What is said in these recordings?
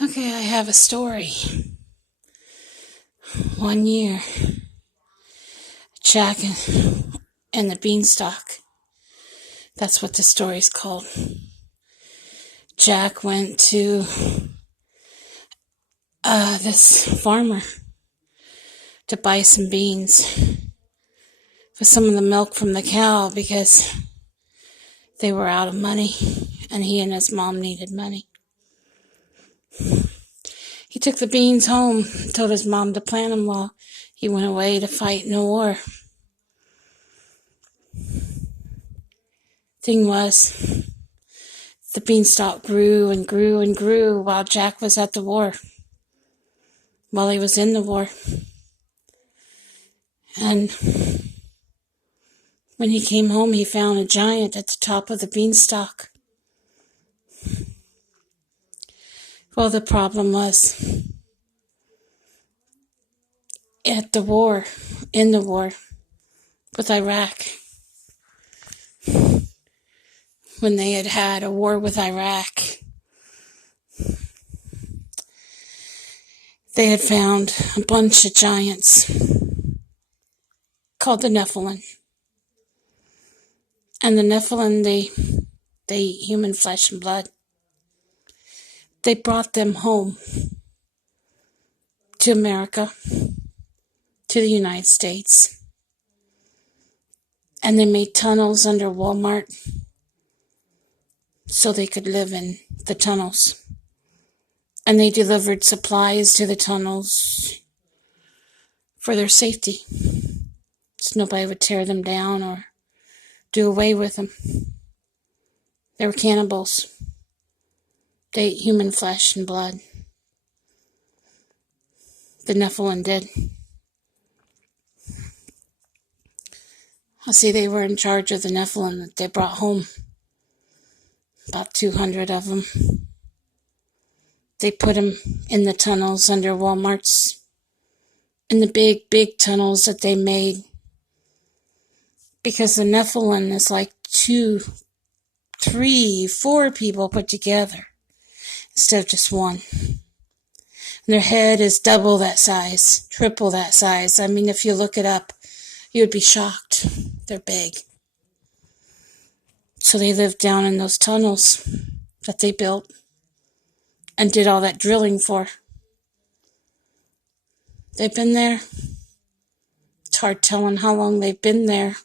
Okay, I have a story. One year, Jack and the Beanstalk. That's what the story's called. Jack went to this farmer to buy some beans for some of the milk from the cow because they were out of money and he and his mom needed money. He took the beans home, told his mom to plant them while he went away to fight in a war. Thing was, the beanstalk grew and grew and grew while Jack was at the war, while he was in the war. And when he came home, he found a giant at the top of the beanstalk. Well, the problem was, in the war with Iraq, when they had a war with Iraq, they had found a bunch of giants called the Nephilim. And the Nephilim, they eat human flesh and blood. They brought them home to America, to the United States. And they made tunnels under Walmart so they could live in the tunnels. And they delivered supplies to the tunnels for their safety, so nobody would tear them down or do away with them. They were cannibals. They ate human flesh and blood. The Nephilim did. See, they were in charge of the Nephilim that they brought home. About 200 of them. They put them in the tunnels under Walmarts. In the big, big tunnels that they made. Because the Nephilim is like 2, 3, 4 people put together instead of just one. And their head is double that size, triple that size. I mean, if you look it up, you would be shocked. They're big. So they lived down in those tunnels that they built and did all that drilling for. They've been there. It's hard telling how long they've been there.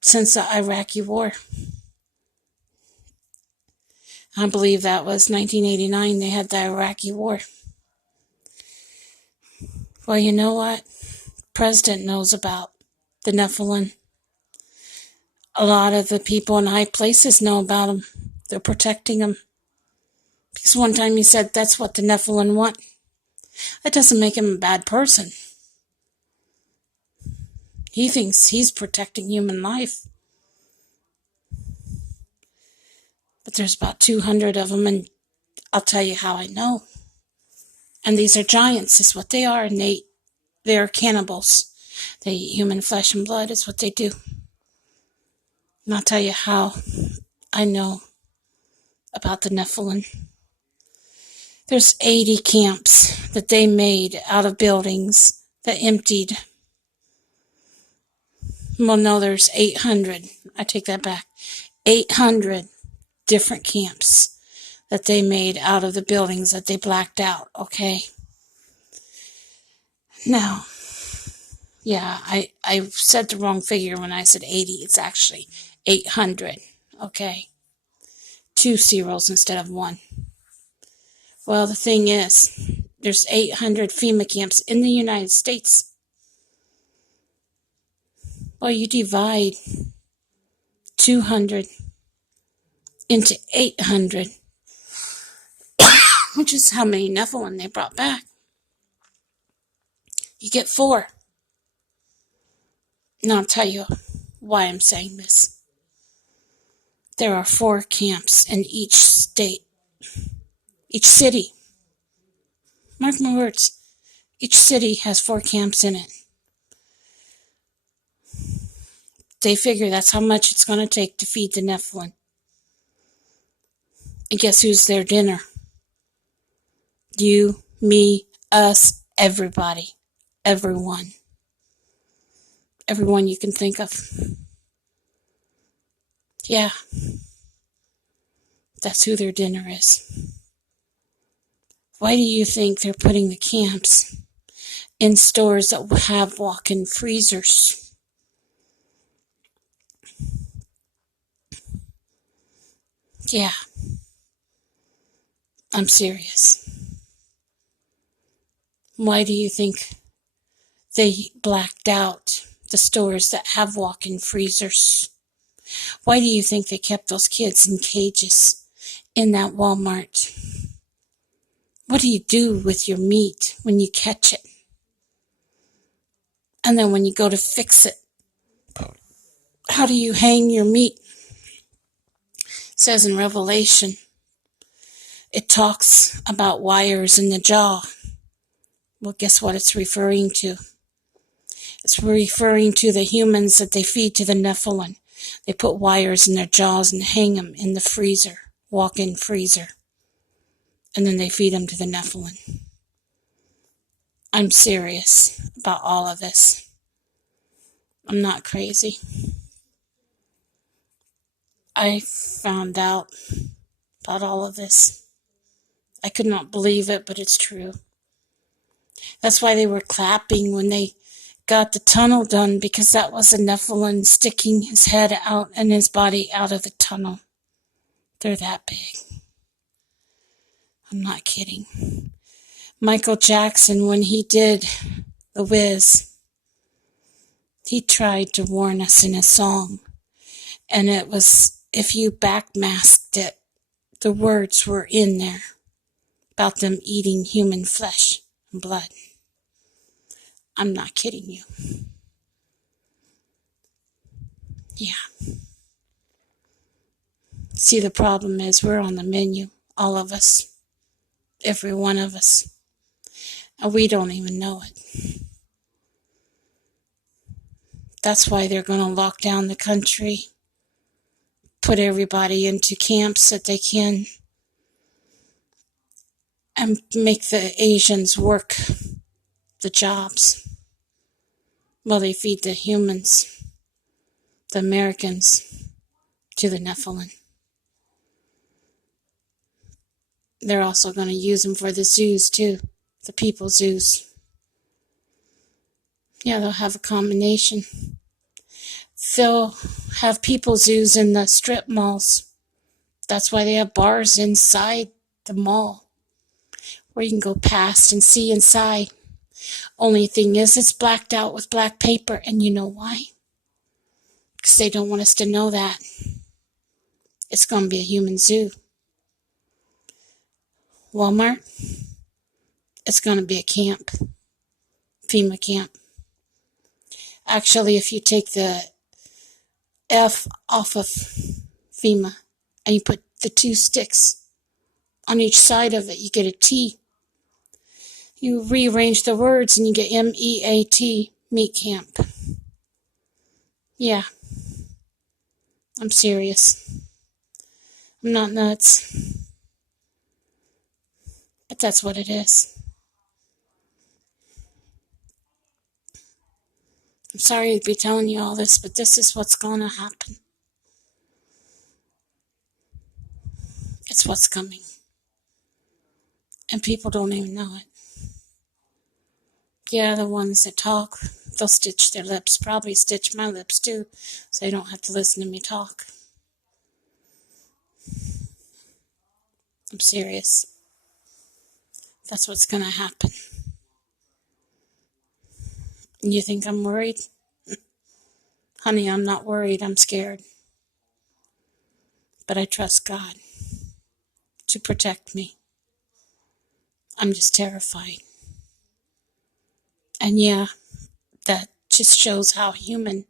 Since the Iraqi war. I believe that was 1989. They had the Iraqi war. Well, you know what? The president knows about the Nephilim. A lot of the people in high places know about them. They're protecting them. Because one time he said that's what the Nephilim want. That doesn't make him a bad person. He thinks he's protecting human life. But there's about 200 of them, and I'll tell you how I know. And these are giants, is what they are, and they're cannibals. They eat human flesh and blood, is what they do. And I'll tell you how I know about the Nephilim. There's 80 camps that they made out of buildings that emptied. Well, no, there's 800. I take that back. 800 different camps that they made out of the buildings that they blacked out, okay? Now, yeah, I said the wrong figure when I said 80. It's actually 800, okay? 2 zeros instead of 1. Well, the thing is, there's 800 FEMA camps in the United States. Well, you divide 200 into 800, which is how many Nephilim they brought back. You get 4. Now I'll tell you why I'm saying this. There are 4 camps in each state, each city. Mark my words. Each city has 4 camps in it. They figure that's how much it's going to take to feed the Nephilim. And guess who's their dinner? You, me, us, everybody. Everyone. Everyone you can think of. Yeah. That's who their dinner is. Why do you think they're putting the camps in stores that have walk-in freezers? Yeah. I'm serious. Why do you think they blacked out the stores that have walk-in freezers? Why do you think they kept those kids in cages in that Walmart? What do you do with your meat when you catch it? And then when you go to fix it, how do you hang your meat? It says in Revelation, it talks about wires in the jaw. Well, guess what it's referring to? It's referring to the humans that they feed to the Nephilim. They put wires in their jaws and hang them in the freezer, walk-in freezer. And then they feed them to the Nephilim. I'm serious about all of this. I'm not crazy. I found out about all of this. I could not believe it, but it's true. That's why they were clapping when they got the tunnel done, because that was a Nephilim sticking his head out and his body out of the tunnel. They're that big. I'm not kidding. Michael Jackson, when he did The Wiz, he tried to warn us in a song. And it was, if you backmasked it, the words were in there about them eating human flesh and blood. I'm not kidding you. Yeah. See, the problem is we're on the menu, all of us, every one of us, and we don't even know it. That's why they're going to lock down the country, put everybody into camps that they can, and make the Asians work the jobs while they feed the humans, the Americans, to the Nephilim. They're also going to use them for the zoos too, the people zoos. Yeah, they'll have a combination. They'll have people zoos in the strip malls. That's why they have bars inside the mall where you can go past and see inside. Only thing is, it's blacked out with black paper, and you know why? Because they don't want us to know that. It's going to be a human zoo. Walmart, it's going to be a camp, FEMA camp. Actually, if you take the F off of FEMA and you put the two sticks on each side of it, you get a T. You rearrange the words and you get MEAT, meat camp. Yeah, I'm serious. I'm not nuts. But that's what it is. I'm sorry to be telling you all this, but this is what's going to happen. It's what's coming. And people don't even know it. Yeah, the ones that talk, they'll stitch their lips, probably stitch my lips too, so they don't have to listen to me talk. I'm serious. That's what's going to happen. You think I'm worried? Honey, I'm not worried. I'm scared. But I trust God to protect me. I'm just terrified. And yeah, that just shows how human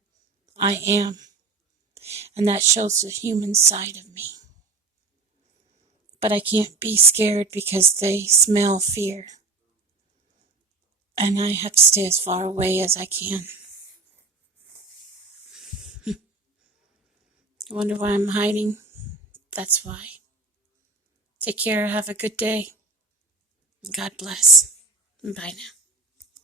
I am. And that shows the human side of me. But I can't be scared because they smell fear. And I have to stay as far away as I can. I wonder why I'm hiding. That's why. Take care. Have a good day. God bless. Bye now.